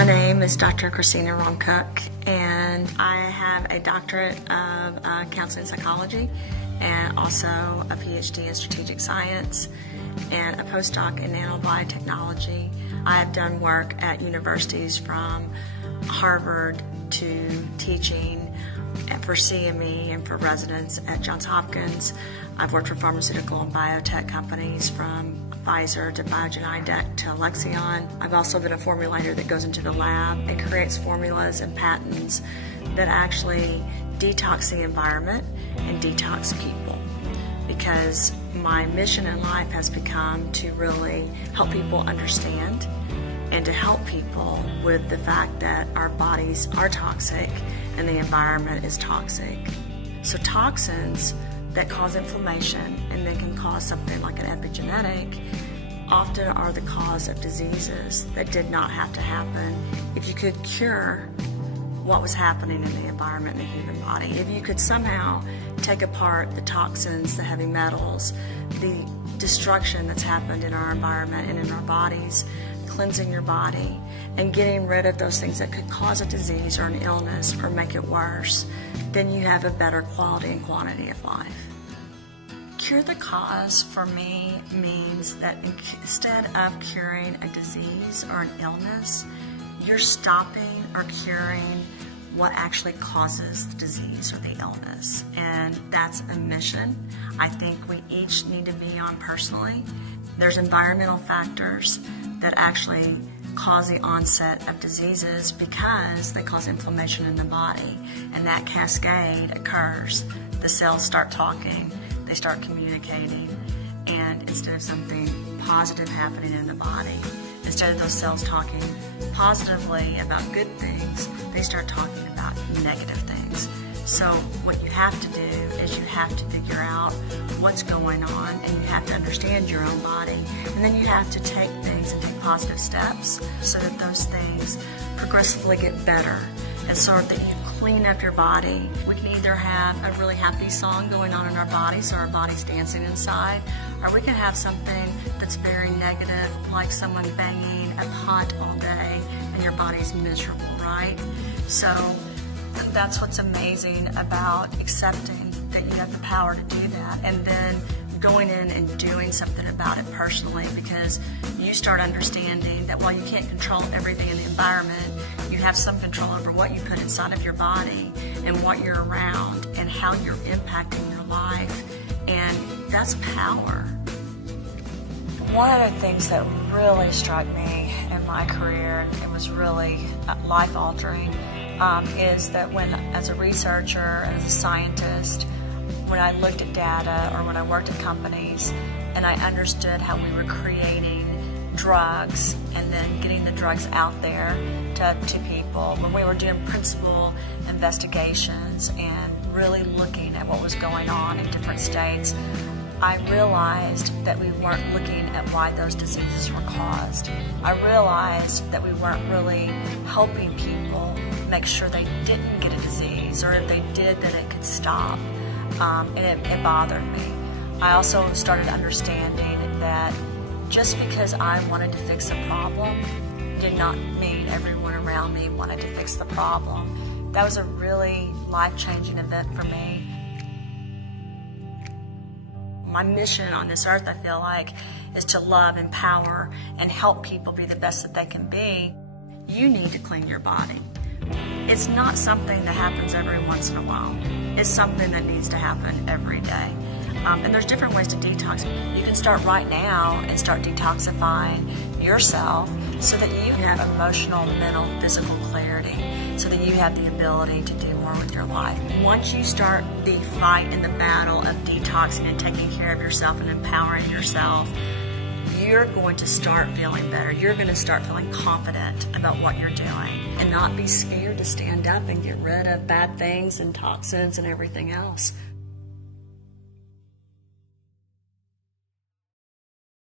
My name is Dr. Christina Rahm, and I have a doctorate of counseling psychology and also a PhD in strategic science and a postdoc in nanobiotechnology. I have done work at universities from Harvard to teaching for CME and for residents at Johns Hopkins. I've worked for pharmaceutical and biotech companies from Pfizer to Biogen to Alexion. I've also been a formulator that goes into the lab and creates formulas and patents that actually detox the environment and detox people. Because my mission in life has become to really help people understand and to help people with the fact that our bodies are toxic and the environment is toxic. So toxins that cause inflammation and then can cause something like an epigenetic often are the cause of diseases that did not have to happen if you could cure what was happening in the environment in the human body. If you could somehow take apart the toxins, the heavy metals, the destruction that's happened in our environment and in our bodies, cleansing your body and getting rid of those things that could cause a disease or an illness or make it worse, then you have a better quality and quantity of life. Cure the cause for me means that instead of curing a disease or an illness, you're stopping or curing what actually causes the disease or the illness. And that's a mission I think we each need to be on personally. There's environmental factors that actually cause the onset of diseases because they cause inflammation in the body, and that cascade occurs. The cells start talking, they start communicating, and instead of something positive happening in the body, instead of those cells talking positively about good things, they start talking about negative things. So what you have to do is you have to figure out what's going on, and you have to understand your own body. And then you have to take things and take positive steps so that those things progressively get better. And so that you clean up your body. We can either have a really happy song going on in our body, so our body's dancing inside, or we can have something that's very negative, like someone banging a pot all day and your body's miserable, right? So that's what's amazing about accepting that you have the power to do that, and then going in and doing something about it personally, because you start understanding that while you can't control everything in the environment, you have some control over what you put inside of your body and what you're around and how you're impacting your life, and that's power. One of the things that really struck me in my career, and it was really life-altering, is that when, as a researcher and as a scientist, when I looked at data or when I worked at companies and I understood how we were creating drugs and then getting the drugs out there to people, when we were doing principal investigations and really looking at what was going on in different states, I realized that we weren't looking at why those diseases were caused. I realized that we weren't really helping people make sure they didn't get a disease, or if they did, that it could stop. And it bothered me. I also started understanding that just because I wanted to fix a problem did not mean everyone around me wanted to fix the problem. That was a really life-changing event for me. My mission on this earth, I feel like, is to love, empower, and help people be the best that they can be. You need to clean your body. It's not something that happens every once in a while. It's something that needs to happen every day. And there's different ways to detox. You can start right now and start detoxifying yourself so that you have emotional, mental, physical clarity, so that you have the ability to do more with your life. Once you start the fight and the battle of detoxing and taking care of yourself and empowering yourself, you're going to start feeling better. You're going to start feeling confident about what you're doing and not be scared to stand up and get rid of bad things and toxins and everything else.